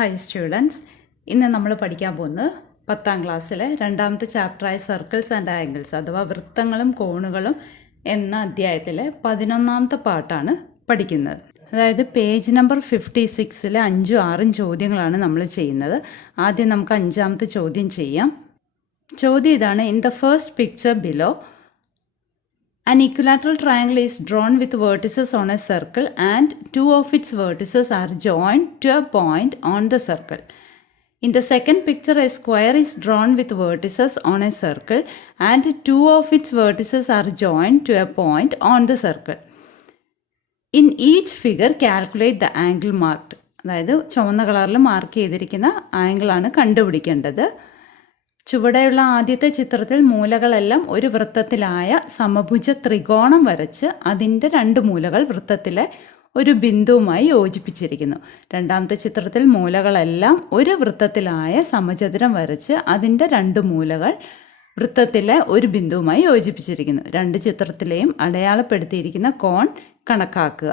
Hi students, ഇന്ന് നമ്മൾ പഠിക്കാൻ പോകുന്നത് 10ാം ക്ലാസ്സിലെ രണ്ടാമത്തെ ചാപ്റ്ററായ സർക്കിൾസ് ആൻഡ് ആംഗിൾസ് അഥവാ വൃത്തങ്ങളും കോണുകളും എന്ന അധ്യായത്തിലെ 11ാമത്തെ പാർട്ടാണ് പഠിക്കുന്നത്. അതായത് പേജ് നമ്പർ 56-ലെ 5ഉം 6ഉം ചോദ്യങ്ങളാണ് നമ്മൾ ചെയ്യുന്നത്. ആദ്യം നമുക്ക് 5ാമത്തെ ചോദ്യം ചെയ്യാം. ചോദ്യം ഇതാണ്: in the first picture below an equilateral triangle is drawn with vertices on a circle and two of its vertices are joined to a point on the circle. In the second picture, a square is drawn with vertices on a circle and two of its vertices are joined to a point on the circle. In each figure, calculate the angle marked. അതായത് ചുവന്ന കളറിൽ mark ചെയ്തിരിക്കുന്ന ആംഗിളാണ് കണ്ടുപിടിക്കേണ്ടത്. ചുവടെയുള്ള ആദ്യത്തെ ചിത്രത്തിൽ മൂലകളെല്ലാം ഒരു വൃത്തത്തിലായ സമഭുജ ത്രികോണം വരച്ച് അതിൻ്റെ രണ്ട് മൂലകൾ വൃത്തത്തിലെ ഒരു ബിന്ദുവുമായി യോജിപ്പിച്ചിരിക്കുന്നു. രണ്ടാമത്തെ ചിത്രത്തിൽ മൂലകളെല്ലാം ഒരു വൃത്തത്തിലായ സമചതുരം വരച്ച് അതിൻ്റെ രണ്ട് മൂലകൾ വൃത്തത്തിലെ ഒരു ബിന്ദുവുമായി യോജിപ്പിച്ചിരിക്കുന്നു. രണ്ട് ചിത്രത്തിലെയും അടയാളപ്പെടുത്തിയിരിക്കുന്ന കോൺ കണക്കാക്കുക.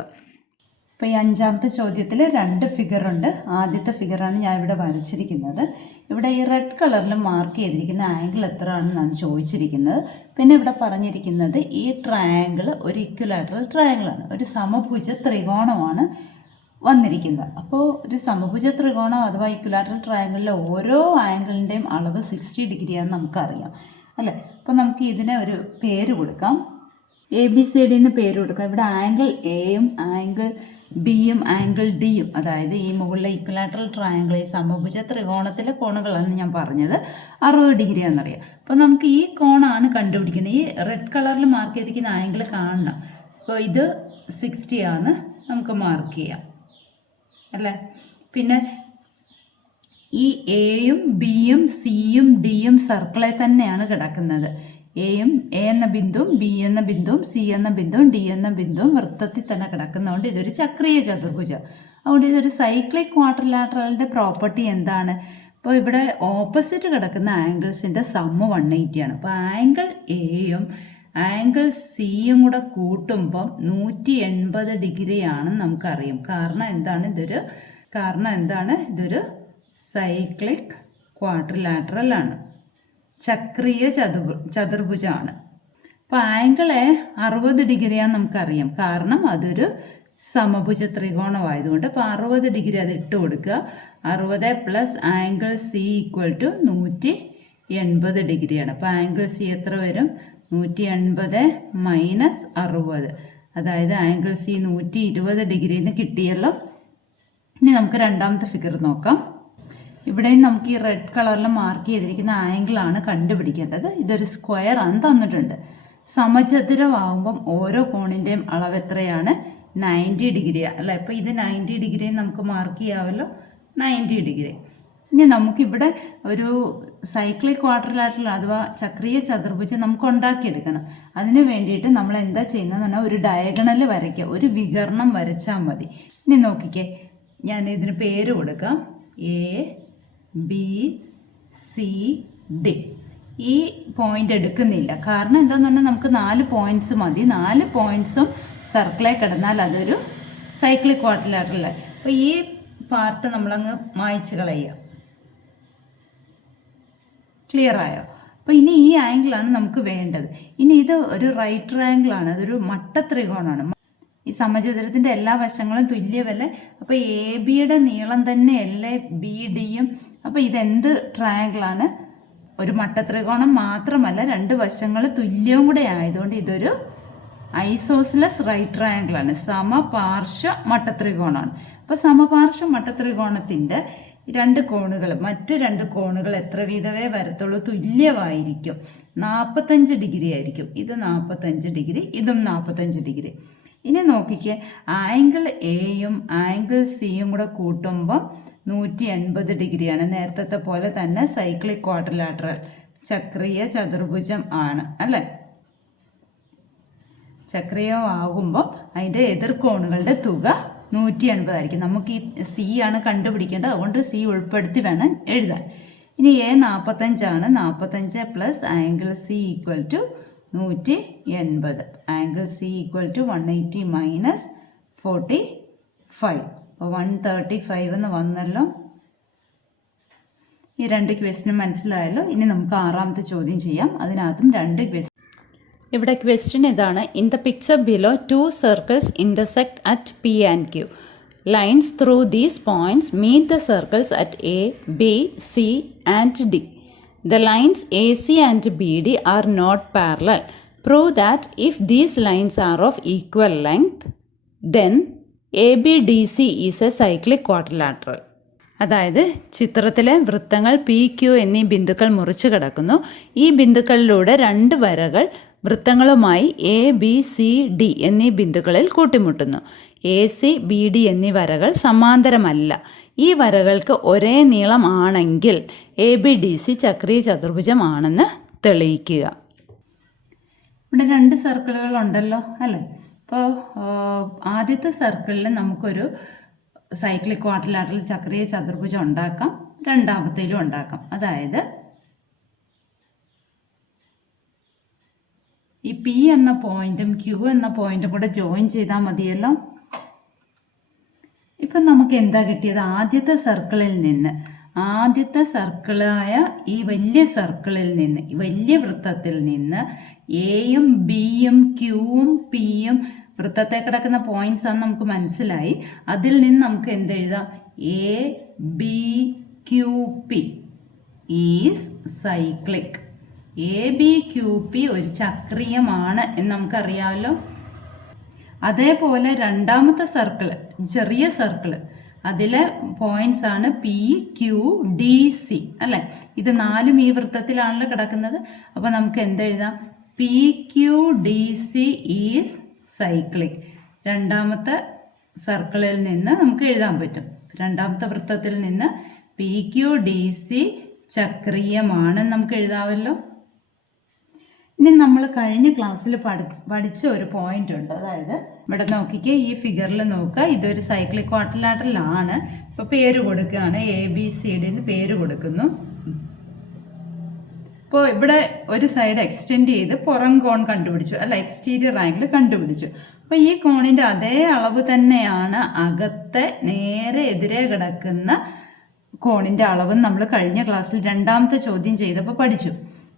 ഇപ്പോൾ ഈ 5ാമത്തെ ചോദ്യത്തിൽ 2 ഫിഗറുണ്ട്. ആദ്യത്തെ ഫിഗറാണ് ഞാൻ ഇവിടെ വരച്ചിരിക്കുന്നത്. ഇവിടെ ഈ റെഡ് കളറിൽ മാർക്ക് ചെയ്തിരിക്കുന്ന ആംഗിൾ എത്ര ആണെന്നാണ് ചോദിച്ചിരിക്കുന്നത്. പിന്നെ ഇവിടെ പറഞ്ഞിരിക്കുന്നത് ഈ ട്രയാങ്കിൾ ഒരു ഇക്വലാറ്ററൽ ട്രയാങ്കിളാണ്, ഒരു സമഭുജ ത്രികോണമാണ് വന്നിരിക്കുന്നത്. അപ്പോൾ ഒരു സമഭുജ ത്രികോണം അഥവാ ഇക്വലാറ്ററൽ ട്രയാങ്കിളിലെ ഓരോ ആംഗിളിൻ്റെയും അളവ് 60 ഡിഗ്രിയാണെന്ന് നമുക്കറിയാം അല്ലേ. അപ്പോൾ നമുക്ക് ഇതിനെ ഒരു പേര് കൊടുക്കാം. ABCD എന്ന് പേര് കൊടുക്കാം. ഇവിടെ ആംഗിൾ എയും ആംഗിൾ ബിയും ആംഗിൾ ഡിയും, അതായത് ഈ മുകളിലെ ഇക്വലാറ്ററൽ ട്രയാങ്കിൾ ഈ സമഭുജ ത്രികോണത്തിലെ കോണുകളാണ് ഞാൻ പറഞ്ഞത്, 60 ഡിഗ്രി എന്നറിയാം. അപ്പോൾ നമുക്ക് ഈ കോണാണ് കണ്ടുപിടിക്കുന്നത്. ഈ റെഡ് കളറിൽ മാർക്ക് ചെയ്തിരിക്കുന്ന ആംഗിൾ കാണണം. അപ്പോൾ ഇത് 60 ആണ് നമുക്ക് മാർക്ക് ചെയ്യാം അല്ലേ. പിന്നെ ഈ എയും ബിയും സിയും ഡിയും സർക്കിളിൽ തന്നെയാണ് കിടക്കുന്നത്. എ എന്ന ബിന്ദുവും ബി എന്ന ബിന്ദുവും സി എന്ന ബിന്ദുവും ഡി എന്ന ബിന്ദുവും വൃത്തത്തിൽ തന്നെ കിടക്കുന്നതുകൊണ്ട് ഇതൊരു ചക്രീയ ചതുർഭുജം. അതുകൊണ്ട് ഇതൊരു സൈക്ലിക് ക്വാഡ്രിലാറ്ററലിൻ്റെ പ്രോപ്പർട്ടി എന്താണ്? അപ്പോൾ ഇവിടെ ഓപ്പോസിറ്റ് കിടക്കുന്ന ആംഗിൾസിൻ്റെ സമ്മ് 180 ആണ്. അപ്പോൾ ആംഗിൾ എയും ആംഗിൾ സിയും കൂടെ കൂട്ടുമ്പം 180 ഡിഗ്രി ആണെന്ന് നമുക്കറിയാം. കാരണം എന്താണ്? ഇതൊരു സൈക്ലിക് ക്വാഡ്രിലാറ്ററലാണ്, ചക്രീയ ചതുർഭുജമാണ്. അപ്പോൾ ആംഗിളെ 60 ഡിഗ്രിയാന്ന് നമുക്കറിയാം, കാരണം അതൊരു സമഭുജ ത്രികോണമായതുകൊണ്ട്. അപ്പോൾ 60 ഡിഗ്രി അത് ഇട്ട് കൊടുക്കുക. 60 plus angle C equal to 180 ഡിഗ്രിയാണ്. അപ്പോൾ ആംഗിൾ സി എത്ര വരും? 180 മൈനസ് 60, അതായത് ആംഗിൾ സി 120 ഡിഗ്രിന്ന് കിട്ടിയല്ലോ. ഇനി നമുക്ക് 2ാമത്തെ ഫിഗർ നോക്കാം. ഇവിടെയും നമുക്ക് ഈ റെഡ് കളറിൽ മാർക്ക് ചെയ്തിരിക്കുന്ന ആംഗിളാണ് കണ്ടുപിടിക്കേണ്ടത്. ഇതൊരു സ്ക്വയർ ആണ് തന്നിട്ടുണ്ട്. സമചതുരമാകുമ്പം ഓരോ കോണിൻ്റെയും അളവ് എത്രയാണ്? 90 ഡിഗ്രിയാണ് അല്ലേ. അപ്പോൾ ഇത് 90 ഡിഗ്രി നമുക്ക് മാർക്ക് ചെയ്യാമല്ലോ, 90 ഡിഗ്രി. ഇനി നമുക്കിവിടെ ഒരു സൈക്ലിക് ക്വാഡ്രിലാറ്ററൽ അഥവാ ചക്രീയ ചതുർഭുജം നമുക്ക് ഉണ്ടാക്കിയെടുക്കണം. അതിന് വേണ്ടിയിട്ട് നമ്മൾ എന്താ ചെയ്യുന്നതെന്ന് പറഞ്ഞാൽ ഒരു ഡയഗണൽ വരയ്ക്കുക, ഒരു വികർണം വരച്ചാൽ മതി. ഇനി നോക്കിക്കേ, ഞാൻ ഇതിന് പേര് കൊടുക്കാം. ABCD. ഈ പോയിന്റ് എടുക്കുന്നില്ല, കാരണം എന്താണെന്ന് പറഞ്ഞാൽ നമുക്ക് 4 പോയിന്റ്സ് മതി. 4 പോയിന്റ്സും സർക്കിളിൽ കിടന്നാൽ അതൊരു സൈക്ലിക് ക്വാഡ്രിലാറ്ററലാണ്. അപ്പോൾ ഈ പാർട്ട് നമ്മളങ്ങ് മായ്ച്ച് കളയുക. ക്ലിയർ ആയോ? അപ്പോൾ ഇനി ഈ ആംഗിളാണ് നമുക്ക് വേണ്ടത്. ഇനി ഇത് ഒരു റൈറ്റ് ട്രയാങ്കിളാണ്, അതൊരു മട്ട ത്രികോണമാണ്. ഈ സമചതുരത്തിൻ്റെ എല്ലാ വശങ്ങളും തുല്യമല്ലേ. അപ്പോൾ AB-യുടെ നീളം തന്നെയല്ലേ BD-യും. അപ്പോൾ ഇതെന്ത് ട്രയാങ്കിളാണ്? ഒരു മട്ടത്രികോണം മാത്രമല്ല, 2 വശങ്ങൾ തുല്യവും കൂടെ ആയതുകൊണ്ട് ഇതൊരു ഐസോസിലസ് റൈറ്റ് ട്രയാങ്കിളാണ്, സമപാർശ്വ മട്ടത്രികോണമാണ്. അപ്പോൾ സമപാർശ്വ മട്ടത്രികോണത്തിൻ്റെ 2 കോണുകൾ, മറ്റ് 2 കോണുകൾ എത്ര വീതമേ വരത്തുള്ളൂ? തുല്യമായിരിക്കും, 45 ഡിഗ്രി ആയിരിക്കും. ഇത് 45 ഡിഗ്രി, ഇതും 45 ഡിഗ്രി. ഇനി നോക്കിക്കേ, ആംഗിൾ എയും ആംഗിൾ സിയും കൂടെ കൂട്ടുമ്പം 180 ഡിഗ്രിയാണ്. നേരത്തെ പോലെ തന്നെ സൈക്ലിക് ക്വാഡ്രിലാറ്ററൽ ചക്രീയ ചതുർഭുജം ആണ് അല്ലേ. ചക്രീയമാകുമ്പോൾ അതിൻ്റെ എതിർകോണുകളുടെ തുക 180 ആയിരിക്കും. നമുക്ക് ഈ സി ആണ് കണ്ടുപിടിക്കേണ്ടത്, അതുകൊണ്ട് സി ഉൾപ്പെടുത്തി വേണം എഴുതാൻ. ഇനി A 45 ആണ്. 45 plus angle C equal to 180. Angle C equal to 180 minus 45. അപ്പോൾ 135 എന്ന് വന്നല്ലോ. ഈ 2 ക്വസ്റ്റ്യനും മനസ്സിലായല്ലോ. ഇനി നമുക്ക് 6ാമത്തെ ചോദ്യം ചെയ്യാം. അതിനകത്തും 2 ക്വസ്റ്റ്യൻ. ഇവിടെ ക്വസ്റ്റ്യൻ ഇതാണ്. In the picture below 2 circles intersect at P and Q. Lines through these points meet the circles at A, B, C and D. The lines AC and BD are not parallel. Prove that if these lines are of equal length, then ABDC is a cyclic quadrilateral. അതായത് ചിത്രത്തിലെ വൃത്തങ്ങൾ P Q എന്നീ ബിന്ദുക്കൾ മുറിച്ചു കിടക്കുന്നു. ഈ ബിന്ദുക്കളിലൂടെ 2 വരകൾ വൃത്തങ്ങളുമായി A, B, C, D എന്നീ ബിന്ദുക്കളിൽ കൂട്ടിമുട്ടുന്നു. എ, സി, ബി, ഡി എന്നീ വരകൾ സമാന്തരമല്ല. ഈ വരകൾക്ക് ഒരേ നീളം ആണെങ്കിൽ എ, ബി, ഡി, സി ചക്രീയ ചതുർഭുജം ആണെന്ന് തെളിയിക്കുക. ഇവിടെ 2 സർക്കിളുകൾ ഉണ്ടല്ലോ അല്ലേ. അപ്പോൾ ആദ്യത്തെ സർക്കിളിൽ നമുക്കൊരു സൈക്ലിക് ക്വാഡ്രിലാറ്ററൽ ചക്രീയ ചതുർഭുജം ഉണ്ടാക്കാം. രണ്ടാമത്തേലും ഉണ്ടാക്കാം. അതായത് ഈ പി എന്ന പോയിന്റും ക്യൂ എന്ന പോയിന്റും കൂടെ ജോയിൻ ചെയ്താൽ മതിയല്ലോ. ഇപ്പം നമുക്ക് എന്താ കിട്ടിയത്? ആദ്യത്തെ സർക്കിളായ ഈ വലിയ സർക്കിളിൽ നിന്ന്, ഈ വലിയ വൃത്തത്തിൽ നിന്ന് എയും ബിയും ക്യൂവും പിയും വൃത്തത്തെ കിടക്കുന്ന പോയിന്റ്സ് ആണ് നമുക്ക് മനസ്സിലായി. അതിൽ നിന്ന് നമുക്ക് എന്തെഴുതാം? A B Q P is cyclic. A B Q P ഒരു ചക്രീയമാണ് എന്ന് നമുക്കറിയാമല്ലോ. അതേപോലെ രണ്ടാമത്തെ സർക്കിള്, ചെറിയ സർക്കിള്, അതിലെ പോയിന്റ്സ് ആണ് പി ക്യൂ ഡി സി അല്ലേ. ഇത് 4ഉം ഈ വൃത്തത്തിലാണല്ലോ കിടക്കുന്നത്. അപ്പോൾ നമുക്ക് എന്തെഴുതാം? P Q D C is cyclic. രണ്ടാമത്തെ സർക്കിളിൽ നിന്ന് നമുക്ക് എഴുതാൻ പറ്റും. രണ്ടാമത്തെ വൃത്തത്തിൽ നിന്ന് പി ക്യൂ ഡി സി ചക്രീയമാണെന്ന് നമുക്ക് എഴുതാമല്ലോ. ഇനി നമ്മൾ കഴിഞ്ഞ ക്ലാസ്സിൽ പഠിച്ച ഒരു പോയിന്റ് ഉണ്ട്. അതായത് ഇവിടെ നോക്കിക്കേ, ഈ ഫിഗറിൽ നോക്കുക. ഇതൊരു സൈക്ലിക് ക്വാഡ്രിലാറ്ററൽ ആണ്. ഇപ്പോൾ പേര് കൊടുക്കുകയാണ്, എ ബി സി ഡി എന്ന് പേര് കൊടുക്കുന്നു. ഇപ്പോൾ ഇവിടെ ഒരു സൈഡ് എക്സ്റ്റെൻഡ് ചെയ്ത് പുറം കോൺ കണ്ടുപിടിച്ചു അല്ല, എക്സ്റ്റീരിയർ ആംഗിൾ കണ്ടുപിടിച്ചു. അപ്പോൾ ഈ കോണിൻ്റെ അതേ അളവ് തന്നെയാണ് അകത്തെ നേരെ എതിരെ കിടക്കുന്ന കോണിൻ്റെ അളവ്. നമ്മൾ കഴിഞ്ഞ ക്ലാസ്സിൽ 2ാമത്തെ ചോദ്യം ചെയ്തപ്പോൾ പഠിച്ചു.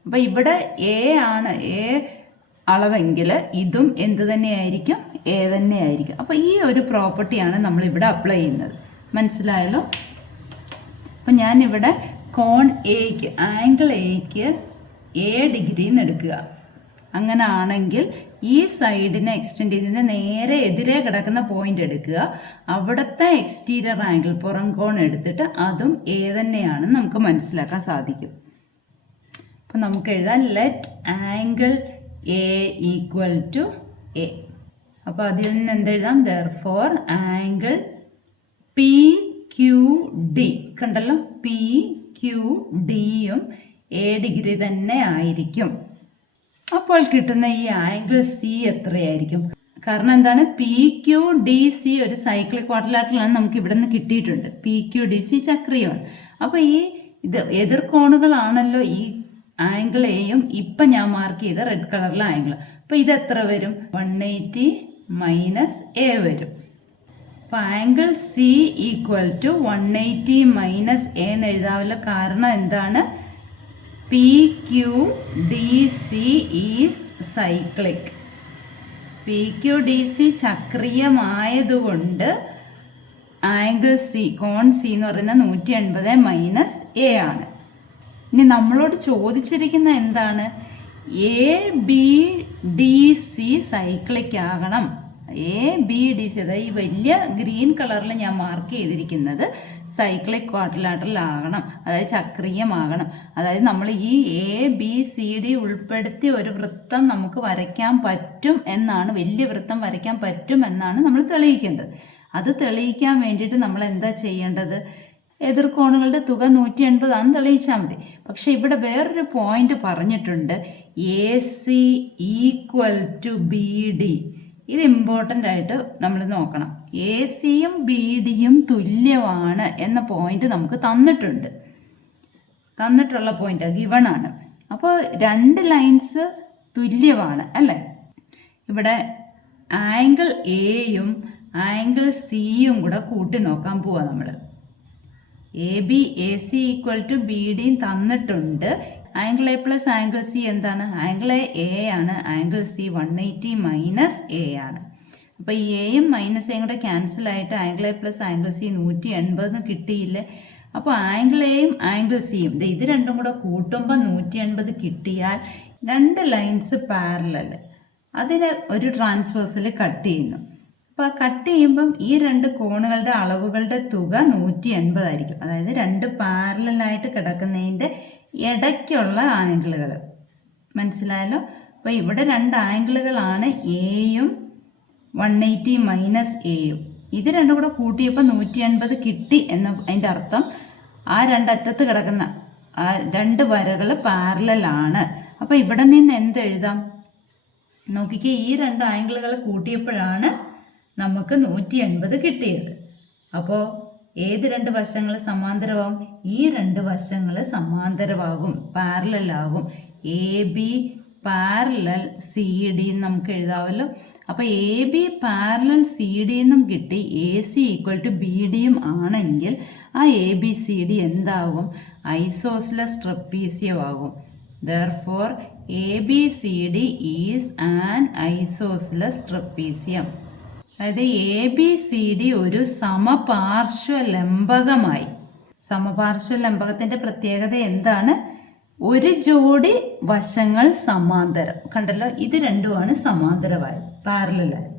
അപ്പോൾ ഇവിടെ എ ആണ് എ അളവെങ്കിൽ ഇതും എന്ത് തന്നെയായിരിക്കും? എ തന്നെയായിരിക്കും. അപ്പോൾ ഈ ഒരു പ്രോപ്പർട്ടിയാണ് നമ്മളിവിടെ അപ്ലൈ ചെയ്യുന്നത്. മനസ്സിലായല്ലോ. അപ്പം ഞാനിവിടെ കോൺ എക്ക്, ആംഗിൾ എക്ക് എ ഡിഗ്രി എന്ന് എടുക്കുക. അങ്ങനെ ആണെങ്കിൽ ഈ സൈഡിനെ എക്സ്റ്റെൻഡ് ചെയ്തതിൻ്റെ നേരെ എതിരെ കിടക്കുന്ന പോയിന്റ് എടുക്കുക. അവിടുത്തെ എക്സ്റ്റീരിയർ ആംഗിൾ പുറം കോൺ എടുത്തിട്ട് അതും എ തന്നെയാണെന്ന് നമുക്ക് മനസ്സിലാക്കാൻ സാധിക്കും. അപ്പോൾ നമുക്ക് എഴുതാം let angle A equal to A. അപ്പോൾ അതിൽ നിന്ന് എന്തെഴുതാം? Therefore angle P Q D, കണ്ടല്ലോ, പി ക്യൂ ഡിയും എ ഡിഗ്രി തന്നെ ആയിരിക്കും. അപ്പോൾ കിട്ടുന്ന ഈ ആംഗിൾ സി എത്രയായിരിക്കും? കാരണം എന്താണ്? പി ക്യൂ ഡി സി ഒരു സൈക്ലിക് ക്വാഡ്രിലാറ്ററലാണ്, നമുക്ക് ഇവിടെ നിന്ന് കിട്ടിയിട്ടുണ്ട്. പി ക്യൂ ഡി സി ചക്രീയമാണ്. അപ്പോൾ ഈ എതിർകോണുകളാണല്ലോ ഈ ആംഗിൾ എയും ഇപ്പം ഞാൻ മാർക്ക് ചെയ്ത റെഡ് കളറിലെ ആംഗിൾ. അപ്പോൾ ഇത് എത്ര വരും? 180 മൈനസ് എ വരും. അപ്പോൾ angle C equal to 180 minus A എന്ന് എഴുതാമല്ലോ. കാരണം എന്താണ്? P Q D C is cyclic. P Q D C ചക്രീയമായതുകൊണ്ട് ആംഗിൾ സി, കോൺ സി എന്ന് പറയുന്നത് 180 മൈനസ് എ ആണ്. ഇനി നമ്മളോട് ചോദിച്ചിരിക്കുന്ന എന്താണ്? A B D C cyclic ആകണം. എ ബി ഡി സി, അതായത് ഈ വലിയ ഗ്രീൻ കളറിൽ ഞാൻ മാർക്ക് ചെയ്തിരിക്കുന്നത് സൈക്ലിക് ക്വാഡ്രിലാറ്ററൽ ആകണം, അതായത് ചക്രീയമാകണം. അതായത് നമ്മൾ ഈ എ ബി സി ഡി ഉൾപ്പെടുത്തി ഒരു വൃത്തം നമുക്ക് വരയ്ക്കാൻ പറ്റും എന്നാണ്, വലിയ വൃത്തം വരയ്ക്കാൻ പറ്റും എന്നാണ് നമ്മൾ തെളിയിക്കേണ്ടത്. അത് തെളിയിക്കാൻ വേണ്ടിയിട്ട് നമ്മൾ എന്താ ചെയ്യേണ്ടത്? എതിർകോണുകളുടെ തുക 180 ആണെന്ന് തെളിയിച്ചാൽ മതി. പക്ഷെ ഇവിടെ വേറൊരു പോയിന്റ് പറഞ്ഞിട്ടുണ്ട്, A C equal to B D. ഇത് ഇമ്പോർട്ടൻ്റ് ആയിട്ട് നമ്മൾ നോക്കണം. എ സിയും ബി ഡിയും തുല്യമാണ് എന്ന പോയിന്റ് നമുക്ക് തന്നിട്ടുള്ള പോയിന്റ് ഗിവൺ ആണ്. അപ്പോൾ 2 ലൈൻസ് തുല്യമാണ് അല്ലേ. ഇവിടെ ആംഗിൾ എയും ആംഗിൾ സിയും കൂടെ കൂട്ടി നോക്കാൻ പോവാ നമ്മൾ. A C equal to B ഡിയും തന്നിട്ടുണ്ട്. Angle A plus angle C എന്താണ്? ആംഗിൾ എ ആണ്, ആംഗിൾ സി 180 മൈനസ് എ ആണ്. അപ്പോൾ ഈ എയും മൈനസ് എയും കൂടെ ക്യാൻസലായിട്ട് angle A plus angle C 180 കിട്ടിയില്ലേ? അപ്പോൾ ആംഗിൾ എയും ആംഗിൾ സിയും ഇത് രണ്ടും കൂടെ കൂട്ടുമ്പോൾ 180 കിട്ടിയാൽ രണ്ട് ലൈൻസ് പാരലൽ, അതിനെ ഒരു ട്രാൻസ്വേഴ്സിൽ കട്ട് ചെയ്യുന്നു. അപ്പോൾ കട്ട് ചെയ്യുമ്പം ഈ രണ്ട് കോണുകളുടെ അളവുകളുടെ തുക 180 ആയിരിക്കും. അതായത് രണ്ട് പാരലായിട്ട് കിടക്കുന്നതിൻ്റെ ഇടയ്ക്കുള്ള ആംഗിളുകൾ. മനസ്സിലായല്ലോ? അപ്പോൾ ഇവിടെ രണ്ട് ആംഗിളുകളാണ് എയും 180 മൈനസ് എയും. ഇത് രണ്ടും കൂടെ കൂട്ടിയപ്പോൾ 180 കിട്ടി എന്ന് അതിൻ്റെ അർത്ഥം ആ രണ്ടറ്റത്ത് കിടക്കുന്ന ആ രണ്ട് വരകൾ പാരലാണ്. അപ്പോൾ ഇവിടെ നിന്ന് എന്തെഴുതാം? നോക്കിക്കേ, ഈ രണ്ട് ആംഗിളുകൾ കൂട്ടിയപ്പോഴാണ് നമുക്ക് 180 കിട്ടിയത്. അപ്പോൾ ഏത് രണ്ട് വശങ്ങൾ സമാന്തരമാകും? ഈ രണ്ട് വശങ്ങൾ സമാന്തരമാകും, പാരലാകും. A B parallel C D നമുക്ക് എഴുതാമല്ലോ. അപ്പോൾ A B parallel C D എന്നും കിട്ടി, A C equal to B ഡിയും ആണെങ്കിൽ ആ എ ബി സി ഡി എന്താകും? ഐസോസിലസ് ട്രപ്പീസിയമാകും. Therefore A B C D is an isosceles trapezium. അതായത് എ ബി സി ഡി ഒരു സമപാർശ്വലംബകമായി. സമപാർശ്വലംബകത്തിൻ്റെ പ്രത്യേകത എന്താണ്? ഒരു ജോഡി വശങ്ങൾ സമാന്തരം. കണ്ടല്ലോ, ഇത് രണ്ടുമാണ് സമാന്തരമായത്, പാരലായത്.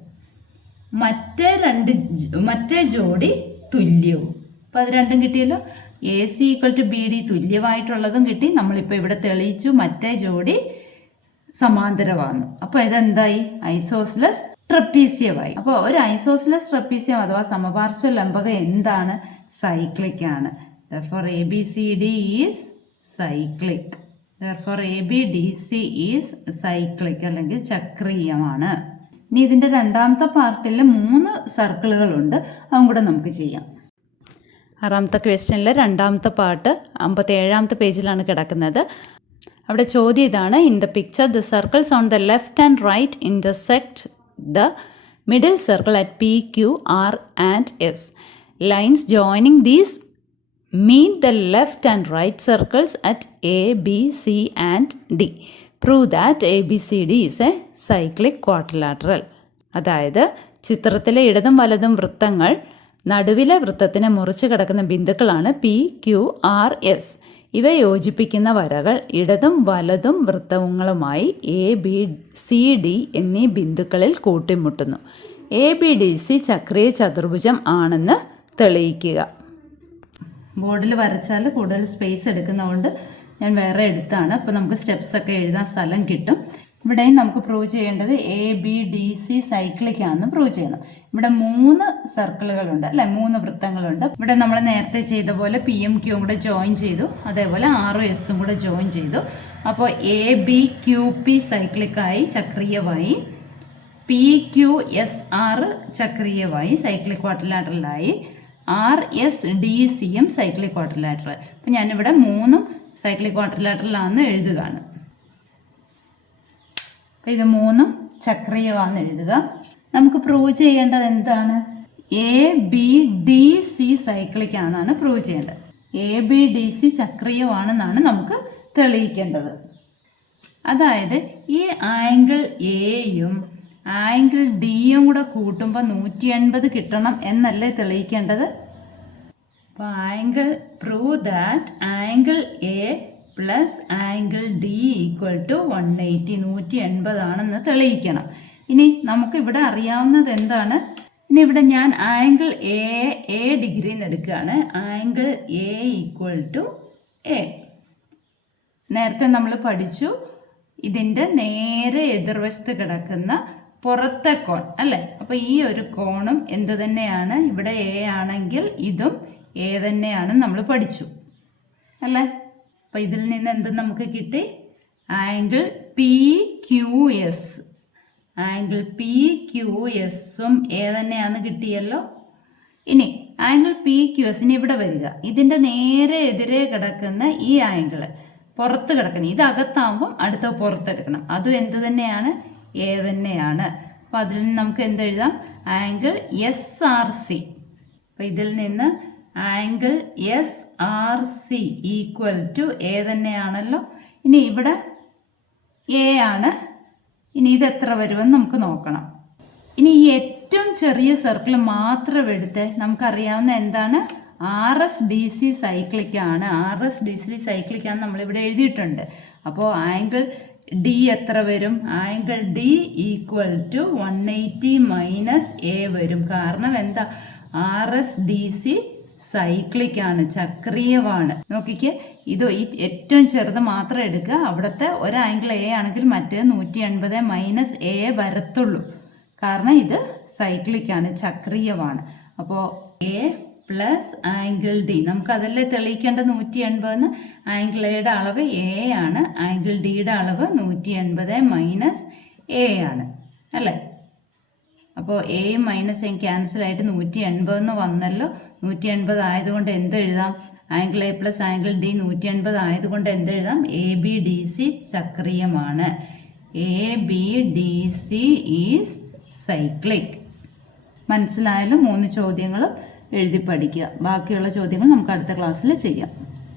മറ്റേ ജോഡി തുല്യവും. അപ്പോൾ അത് രണ്ടും കിട്ടിയല്ലോ. A C equal to B D തുല്യമായിട്ടുള്ളതും കിട്ടി. നമ്മളിപ്പോൾ ഇവിടെ തെളിയിച്ചു മറ്റേ ജോഡി സമാന്തരമാകുന്നു. അപ്പോൾ ഇതെന്തായി? ഐസോസിലസ് ട്രപ്പീസിയമായി. അപ്പോൾ ഒരു ഐസോസിലസ് ട്രപ്പീസിയം അഥവാ സമപാർശ്വ ലംബകം എന്താണ്? സൈക്ലിക് ആണ്. Therefore ABCD is cyclic. Therefore ABDC is cyclic അല്ലെങ്കിൽ ചക്രീയമാണ്. ഇനി ഇതിൻ്റെ രണ്ടാമത്തെ പാർട്ടിൽ 3 സർക്കിളുകളുണ്ട്, അതും കൂടെ നമുക്ക് ചെയ്യാം. 6ാമത്തെ ക്വസ്റ്റ്യനിലെ രണ്ടാമത്തെ പാർട്ട് 57ാമത്തെ പേജിലാണ് കിടക്കുന്നത്. അവിടെ ചോദ്യം ഇതാണ്: in the picture the circles on the left and right intersect the middle circle at P, Q, R and S. Lines joining these meet the left and right circles at A, B, C and D. Prove that ABCD is a cyclic quadrilateral. അതായത് ചിത്രത്തിലെ ഇടതും വലതും വൃത്തങ്ങൾ നടുവിലെ വൃത്തത്തിനെ മുറിച്ച് കിടക്കുന്ന ബിന്ദുക്കളാണ് P, Q, R, S. ഇവ യോജിപ്പിക്കുന്ന വരകൾ ഇടതും വലതും വൃത്തങ്ങളുമായി A B C D എന്നീ ബിന്ദുക്കളിൽ കൂട്ടിമുട്ടുന്നു. എ ബി ഡി സി ചക്രീയ ചതുർഭുജം ആണെന്ന് തെളിയിക്കുക. ബോർഡിൽ വരച്ചാൽ കൂടുതൽ സ്പേസ് എടുക്കുന്നതുകൊണ്ട് ഞാൻ വേറെ എടുത്താണ്. അപ്പോൾ നമുക്ക് സ്റ്റെപ്സൊക്കെ എഴുതാൻ സ്ഥലം കിട്ടും. ഇവിടെയും നമുക്ക് പ്രൂവ് ചെയ്യേണ്ടത് A B D C cyclic ആണെന്ന് പ്രൂവ് ചെയ്യണം. ഇവിടെ 3 സർക്കിളുകളുണ്ട് അല്ലെ, 3 വൃത്തങ്ങളുണ്ട്. ഇവിടെ നമ്മൾ നേരത്തെ ചെയ്ത പോലെ പി എം ക്യൂവും കൂടെ ജോയിൻ ചെയ്തു, അതേപോലെ ആറും എസും കൂടെ ജോയിൻ ചെയ്തു. അപ്പോൾ എ ബി ക്യു പി സൈക്ലിക്കായി ചക്രീയമായി, പി ക്യു എസ് ആർ ചക്രീയമായി സൈക്ലിക് ക്വാഡ്രിലാറ്ററലായി, ആർ എസ് ഡി സിയും സൈക്ലിക് ക്വാഡ്രിലാറ്ററൽ. അപ്പം ഞാനിവിടെ 3 സൈക്ലിക് ക്വാഡ്രിലാറ്ററലാണെന്ന് എഴുതുകയാണ്. അപ്പോൾ ഇത് 3 ചക്രീയമാണെന്ന് എഴുതുക. നമുക്ക് പ്രൂവ് ചെയ്യേണ്ടത് എന്താണ്? A B D C cyclic ആണെന്നാണ് പ്രൂവ് ചെയ്യേണ്ടത്. എ ബി ഡി സി ചക്രീയമാണെന്നാണ് നമുക്ക് തെളിയിക്കേണ്ടത്. അതായത് ഈ ആംഗിൾ എയും ആംഗിൾ ഡിയും കൂടെ കൂട്ടുമ്പോൾ 180 കിട്ടണം എന്നല്ലേ തെളിയിക്കേണ്ടത്? അപ്പോൾ angle prove that angle A plus angle D equal to 180 180 ആണെന്ന് തെളിയിക്കണം. ഇനി നമുക്കിവിടെ അറിയാവുന്നത് എന്താണ്? ഇനി ഇവിടെ ഞാൻ ആംഗിൾ എ ഡിഗ്രി എന്ന് എടുക്കുകയാണ്. Angle A equal to A. നേരത്തെ നമ്മൾ പഠിച്ചു, ഇതിൻ്റെ നേരെ എതിർവശത്ത് കിടക്കുന്ന പുറത്തെ കോൺ അല്ലേ. അപ്പോൾ ഈ ഒരു കോണും എന്ത് തന്നെയാണ്? ഇവിടെ എ ആണെങ്കിൽ ഇതും എ തന്നെയാണെന്ന് നമ്മൾ പഠിച്ചു അല്ലേ. അപ്പോൾ ഇതിൽ നിന്ന് എന്ത് നമുക്ക് കിട്ടി? Angle P Q S, angle P Q എസും എ തന്നെയാണെന്ന് കിട്ടിയല്ലോ. ഇനി ആംഗിൾ പി ക്യു എസിന് ഇവിടെ വരിക, ഇതിൻ്റെ നേരെ എതിരെ കിടക്കുന്ന ഈ ആംഗിൾ പുറത്ത് കിടക്കുന്ന, ഇത് അകത്താകുമ്പം അടുത്ത പുറത്തെടുക്കണം, അതും എന്ത് തന്നെയാണ്? എ തന്നെയാണ്. അപ്പോൾ അതിൽ നിന്ന് നമുക്ക് എന്തെഴുതാം? Angle S R C. അപ്പോൾ ഇതിൽ നിന്ന് angle SRC equal to A തന്നെയാണല്ലോ. ഇനി ഇവിടെ എ ആണ്. ഇനി ഇത് എത്ര വരുമെന്ന് നമുക്ക് നോക്കണം. ഇനി ഈ ഏറ്റവും ചെറിയ സർക്കിൾ മാത്രം എടുത്ത് നമുക്കറിയാവുന്ന എന്താണ്, RSDC സൈക്ലിക്കാണ്. RSDC സൈക്ലിക്കാണ് നമ്മളിവിടെ എഴുതിയിട്ടുണ്ട്. അപ്പോൾ ആംഗിൾ ഡി എത്ര വരും? Angle D equal to 180 minus A വരും. കാരണം എന്താ, RSDC സൈക്ലിക്കാണ്, ചക്രീയമാണ്. നോക്കിക്കേ, ഇത് ഈ ഏറ്റവും ചെറുത് മാത്രം എടുക്കുക. അവിടുത്തെ ഒരു ആംഗിൾ എ ആണെങ്കിൽ മറ്റേ 180 മൈനസ് എ വരത്തുള്ളൂ. കാരണം ഇത് സൈക്ലിക്കാണ്, ചക്രീയമാണ്. അപ്പോൾ എ പ്ലസ് ആംഗിൾ ഡി, നമുക്കതല്ലേ തെളിയിക്കേണ്ട 180. ആംഗിൾ എയുടെ അളവ് എ ആണ്, ആംഗിൾ ഡിയുടെ അളവ് 180 മൈനസ് എ ആണ് അല്ലേ. അപ്പോൾ എയും മൈനസ് എയും ക്യാൻസലായിട്ട് 180 വന്നല്ലോ. 180 ആയതുകൊണ്ട് എന്തെഴുതാം? Angle A plus angle D 180 ആയതുകൊണ്ട് എന്തെഴുതാം? ABDC ചക്രീയമാണ്. ABDC is cyclic. മനസ്സിലായാലും 3 ചോദ്യങ്ങളും എഴുതി പഠിക്കുക. ബാക്കിയുള്ള ചോദ്യങ്ങൾ നമുക്ക് അടുത്ത ക്ലാസ്സിൽ ചെയ്യാം.